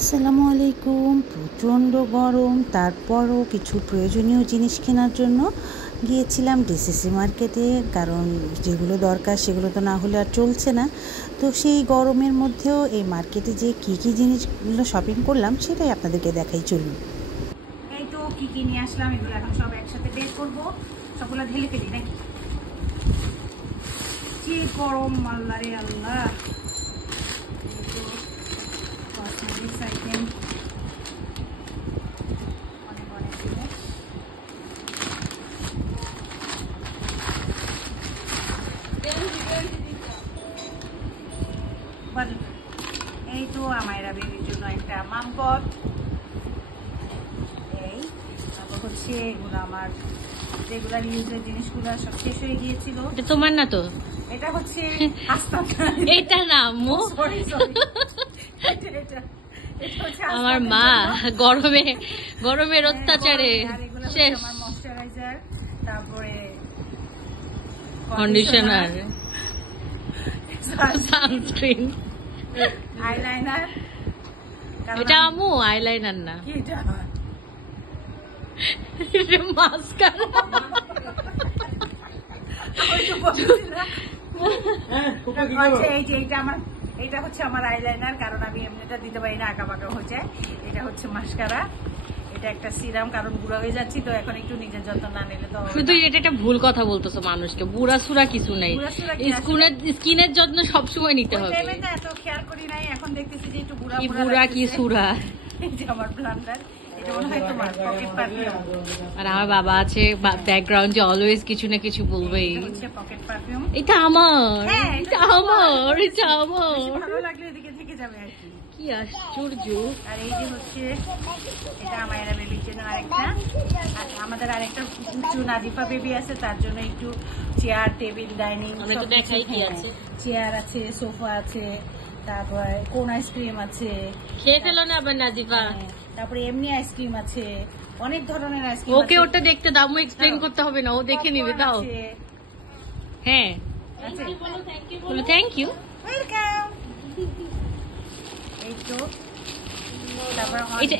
আসসালামু আলাইকুম। প্রচণ্ড গরম, তারপরও কিছু প্রয়োজনীয় জিনিস কেনার জন্য গিয়েছিলাম ডিসিসি মার্কেটে, কারণ যেগুলো দরকার সেগুলো তো না হলে আর চলছে না। তো সেই গরমের মধ্যেও এই মার্কেটে যে কী কী জিনিসগুলো শপিং করলাম সেটাই আপনাদেরকে দেখাই, চলুন। এই তো কি কি নিয়ে আসলাম, এগুলো এখন সব একসাথে বের করবো, সবগুলো ঢেলে ফেলি নাকি। যে গরম, আল্লাহ রে আল্লাহ। কসমেটিক্স আইটেম অনেক অনেক জিনিস। এই তো আমায়রা বেবির জন্য একটা মামপট। এই তারপর হচ্ছে এগুলো আমার রেগুলার ইউজের জিনিসগুলো সব শেষ হয়ে গিয়েছিল। এটা তোমার না তো? এটা হচ্ছে আস্তা। এটা না আম্মু, আমার মা গরমের অত্যাচারে শেষ। আমার ময়শ্চারাইজার, তারপরে কন্ডিশনার, সানস্ক্রিন, আইলাইনার। এটা আম্মু আইলাইনার না, এটা মাস্কারা। এই যে এটা হচ্ছে আমার আইলাইনার, কারণ আমি এমনিটা দিতে পারি না, আঁকা বাঁকা হয়ে যায়। এটা হচ্ছে মাস্কারা, এটা একটা সিরাম, কারণ বুড়া হয়ে যাচ্ছি তো এখন একটু নিজের যত্ন না নিলে তো। শুধু এটা একটা ভুল কথা বলতেছো মানুষকে, বুড়া সুরা কিছু নাই, স্কিনের যত্ন সবসময় নিতে হবে। এত খেয়াল করি নাই, এখন দেখতেছি যে একটু বুড়া বুড়া কি সুরা। এই যে আমার ব্লান্ডার, এটা মনে হয় তোমার পকেট পারফিউম। আর আমার বাবা আছে ব্যাকগ্রাউন্ড যে অলওয়েজ কিছু না কিছু বলবেই। পকেট পারফিউম, এটা আমার, হ্যাঁ এটা আমার, এটা আমার। ভালো লাগলে এদিকে থেকে যাবে আর কি। কি আশ্চর্য। আর এই যে হচ্ছে এটা আমায়রা বেবির জন্য আরেকটা, আর আমাদের আরেকটা উঁচু নাজিফা বেবি আছে, তার জন্য একটু চেয়ার, টেবিল, ডাইনিং, চেয়ার আছে, সোফা আছে, তারপর কোন আইসক্রিম আছে, খেয়ে ফেলো না আবার নাজিফা। তারপরে এমনি আইসক্রিম আছে, অনেক ধরনের আইসক্রিম। ওকে ওটা দেখতে দাও, আমি এক্সপ্লেইন করতে হবে না, ও দেখে নিবে। দাও। হ্যাঁ, বলো থ্যাংক ইউ, ওয়েলকাম। এই তো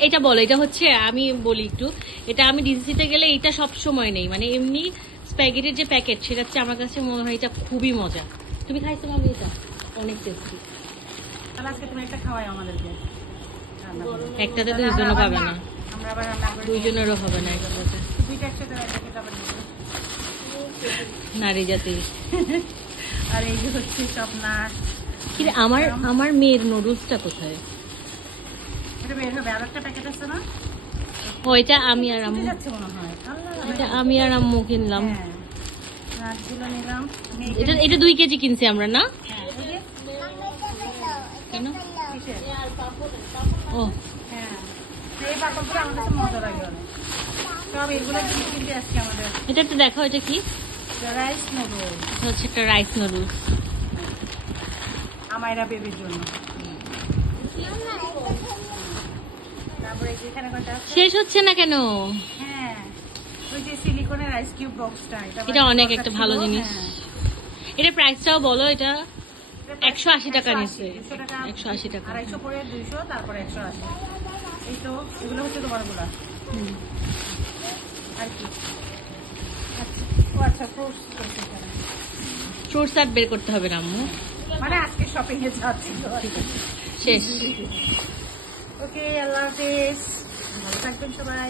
এটা বলো, এটা হচ্ছে আমি বলি একটু, এটা আমি ডিসিসিতে গেলে এটা সব সময় নেই, মানে এমনি স্প্যাগেটির যে প্যাকেট সেটা হচ্ছে আমার কাছে মনে হয় এটা খুবই মজা। তুমি খাইছো মামি? এটা অনেক টেস্টি। আজকে তুমি একটা খাওয়াই আমাদেরকে। একটাতে দুইজনও পাবে না, আমরা আবার রান্না করে দুইজনেরও হবে না একসাথে, দুইটা একসাথে নারী জাতি। আর এই যে হচ্ছে স্বপ্নার। কি রে, আমার মেয়ের নুডলসটা কোথায়? এটা বের হবে, আর একটা প্যাকেট আছে না? ও, এটা আমি আর আম্মু, যাচ্ছে মনে হয়। এটা আমি আর আম্মু কিনলাম। নাচগুলো নিলাম। এটা 2 কেজি কিনছি আমরা না? কেন? ও হ্যাঁ, এই পাপড়গুলো আমার কাছে মজা লাগে অনেক। সব এগুলো কিনতে আসছে আমাদের। এটা একটু দেখো, এটা কি? Rice noodles. এটা হচ্ছে একটা রাইস নুডলস আমায়রা বেবির জন্য। তারপরে যেখানে কয়টা শেষ হচ্ছে না কেন? হ্যাঁ, ওই যে সিলিকনের আইস কিউব বক্সটা, এটা অনেক একটা ভালো জিনিস। এটা প্রাইসটাও বলো। এটা 180 টাকা নিচ্ছে। 180 টাকা, 250 করে 200, তারপরে 180। এই তো এগুলো হচ্ছে তোমার গুলা। আর কি? আচ্ছা, ফ্রুটস আর বের করতে হবে না আম্মু, মানে আজকে শপিং এ যাচ্ছি। শেষ। ওকে, আল্লাহ হাফেজ, ভালো থাকবেন সবাই।